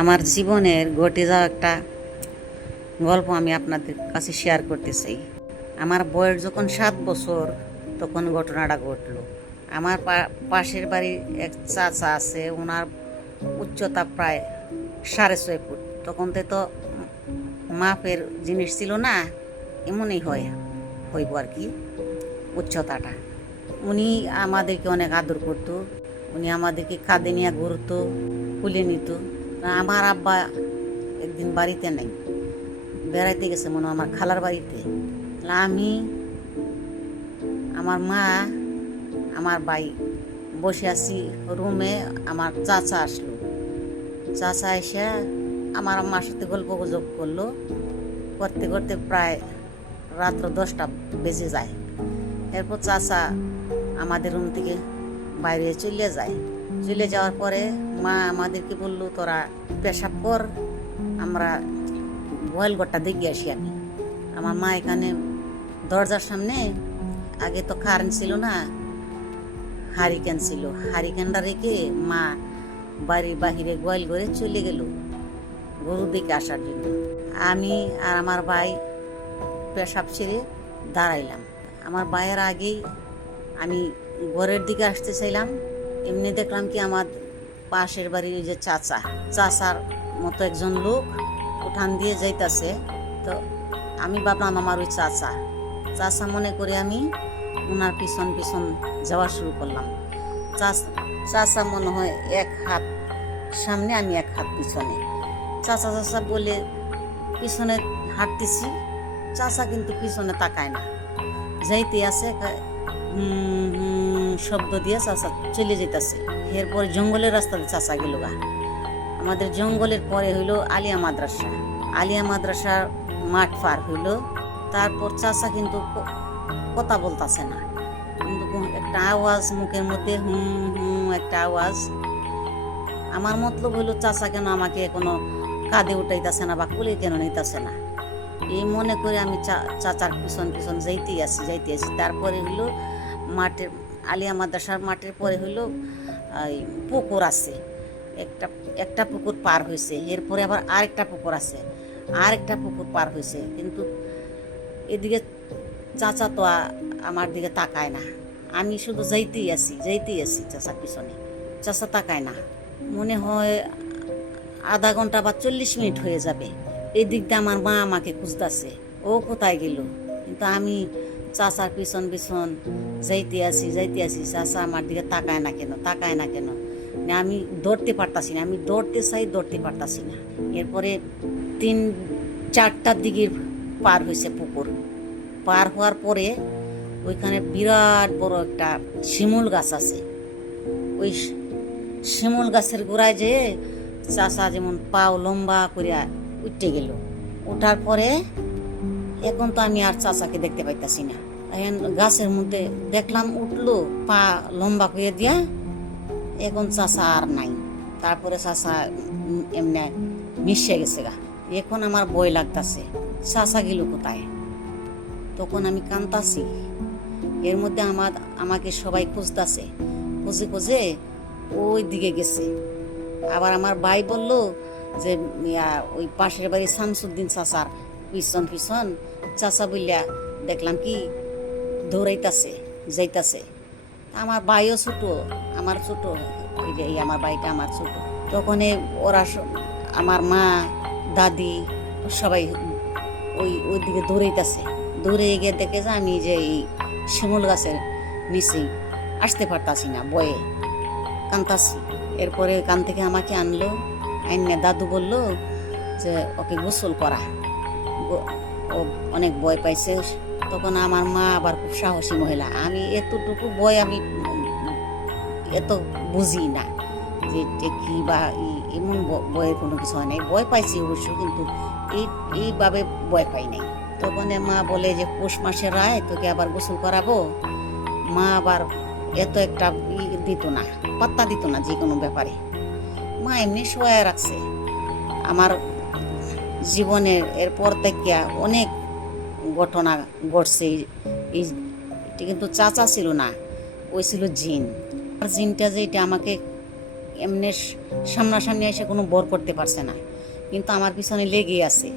আমার জীবনের ঘটে যাওয়া একটা গল্প আমি আপনাদের কাছে শেয়ার করতে চাই। আমার বয়স যখন 7 বছর তখন ঘটনাটা ঘটলো। আমার পাশের বাড়ির এক চাচা আছে, ওনার উচ্চতা প্রায় 6.5 ফুট। তখন তো মাপের জিনিস ছিল না, এমনই হইব আর কি উচ্চতাটা। উনি আমাদেরকে অনেক আদর করতো, উনি আমাদেরকে কাঁধে নিয়ে ঘুরতো, কুলে নিত। আমার আব্বা একদিন বাড়িতে নেই, বেড়াইতে গেছে মনে হয় আমার খালার বাড়িতে। আমি, আমার মা, আমার ভাই বসে আছি রুমে। আমার চাচা আসলো, চাচা এসে আমার আম্মার সাথে গল্প গুজব করলো। করতে করতে প্রায় রাত্র 10টা বেজে যায়। এরপর চাচা আমাদের রুম থেকে বাইরে চলে যায়। চলে যাওয়ার পরে মা আমাদেরকে বললো, তোরা পেশাব কর, আমরা গোয়াল ঘরটা দেখে আসি। আমার মা এখানে দরজার সামনে, আগে তো কারেন্ট ছিল না, হারিকেন ছিল, হারিকেনটা রেখে মা বাড়ির বাহিরে গোয়াল ঘরে চলে গেল গরু দেখে আসার জন্য। আমি আর আমার ভাই পেশাব ছেড়ে দাঁড়াইলাম। আমার ভাইয়ের আগেই আমি ঘরের দিকে আসতে চাইলাম, এমনি দেখলাম কি আমার পাশের বাড়ির ওই যে চাচার মতো একজন লোক উঠান দিয়ে যাইতাছে। তো আমি ভাবলাম আমার ওই চাচা মনে করে আমি ওনার পিছন পিছন যাওয়া শুরু করলাম। চাচা মনে হয় 1 হাত সামনে, আমি 1 হাত পিছনে। চাচা বলে পিছনে হাঁটতেছি, চাচা কিন্তু পিছনে তাকায় না, যাইতে আছে শব্দ দিয়ে চাচা চলে যেতেছে। এরপরে জঙ্গলের রাস্তাতে চাচা গেল গা। আমাদের জঙ্গলের পরে হইল আলিয়া মাদ্রাসার মাঠ পার হইল। তারপর চাচা কিন্তু কথা বলতেছে না, কিন্তু একটা আওয়াজ মুখের মধ্যে একটা আওয়াজ। আমার মতলব হইল চাচা কেন আমাকে এখনো কাঁধে উঠাইতেছে না বা কুলে কেন নিতেছে না, এই মনে করে আমি চাচার পিছন পিছন যাইতেই আছি। তারপরে হইলো মাঠের, আলিয়া মাদ্রাসার মাঠের পরে হইলো পুকুর আছে, একটা পুকুর পার হয়েছে। এরপরে আবার আরেকটা পুকুর আছে, আরেকটা পুকুর পার হয়েছে। কিন্তু এদিকে চাচা তো আমার দিকে তাকায় না, আমি শুধু যাইতেই আছি চাচার পিছনে। চাচা তাকায় না, মনে হয় আধা ঘন্টা বা 40 মিনিট হয়ে যাবে। এই দিক দিয়ে আমার মা আমাকে খুঁজতেছে, ও কোথায় গেল। কিন্তু আমি চাচার পিছন পিছন যাইতে আছি। চাচা আমার দিকে তাকায় না কেন। আমি দৌড়তে পারতাছি না, আমি দৌড়তে পারতাছি না। এরপরে 3-4টার দিকে পার হয়েছে পুকুর। পার হওয়ার পরে ওইখানে বিরাট বড় একটা শিমুল গাছ আছে। ওই শিমুল গাছের গোড়ায় যে চাচা যেমন পাও লম্বা করিয়া উঠে গেল। ওঠার পরে এখন তো আমি আর চাচাকে দেখতে পাইতাছি না। এখন গাছের মধ্যে দেখলাম উঠলো, পা লম্বা করে দিয়া, এখন চাচা আর নাই। তারপরে চাচা এমনি মিশে গেছে গা। এখন আমার ভয় লাগতাছে, চাচা গেল কোথায়। তখন আমি কাঁদতাছি। এর মধ্যে আমাকে সবাই খুঁজতেছে, খুঁজে ওই দিকে গেছে। আবার আমার ভাই বলল যে ওই পাশের বাড়ি শামসুদ্দিন চাচার পিছন পিছন চাচা বললা দেখলাম কি যাইতাছে। আমার ভাইও ছোট, আমার ভাইটা আমার ছোট। তখন ওরা আমার মা দাদি সবাই ওই দিকে দৌড়ে গিয়ে দেখে যে আমি যে এই শিমুল গাছের নিচে আসতে পারতাছি না, বয়ে কান্তাছি। এরপরে কান থেকে আমাকে আনলো, আইনে দাদু বলল যে ওকে গোসল করা, ও অনেক ভয় পাইছে। তখন আমার মা আবার খুব সাহসী মহিলা, আমি এতটুকু ভয় আমি এত বুঝি না যে কি বা এমন ভয়ের কোনো কিছু হয় নাই। ভয় পাইছি অবশ্য, কিন্তু এইভাবে ভয় পাই নাই। তখন মা বলে যে পৌষ মাসের রায় তোকে আবার গোসল করাবো। মা আবার এত একটা পাত্তা দিত না যে কোনো ব্যাপারে। মা এমনি শোয়া রাখছে। আমার জীবনের এরপর থেকে অনেক ঘটনা ঘটছে। এটা কিন্তু চাচা ছিল না, ওই ছিল জিন। জিনটা যে এটা আমাকে এমনি সামনাসামনি এসে কোনো বর করতে পারছে না, কিন্তু আমার পিছনে লেগেই আছে।